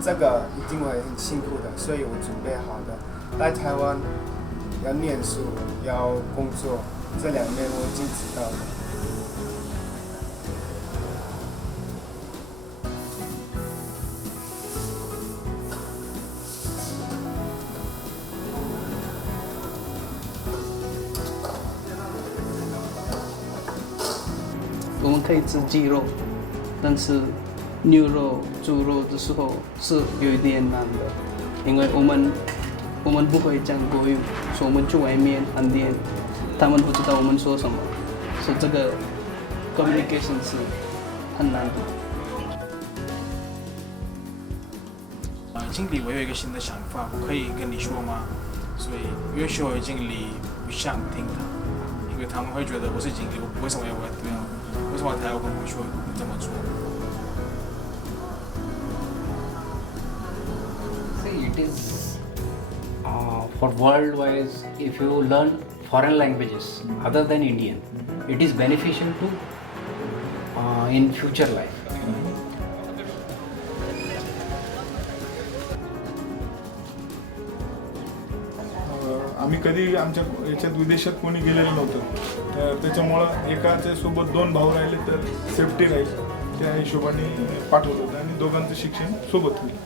这个一定会很辛苦的，所以我准备好的。来台湾要念书，要工作，这两面我已经知道了。我们可以吃鸡肉，但是牛肉、猪肉的时候是有一点难的，因为我们不会讲国语，所以我们去外面饭店，他们不知道我们说什么，所以这个 communication 是很难的。经理，我有一个新的想法，我可以跟你说吗？所以约许我经理不想听他，因为他们会觉得我是经理，我为什么要为什么他要跟我说这么做？ See, it is for world-wise. If you learn foreign languages other than Indian, it is beneficial to in future life. आम्ही कधी आमच्या याच्यात विदेशात कोणी गेलेलं नव्हतं त्याच्यामुळं एकाच्या सोबत दोन भाऊ राहिले तर सेफ्टी राहील त्या हिशोबाने पाठवलं होतं आणि दोघांचं शिक्षण सोबत होईल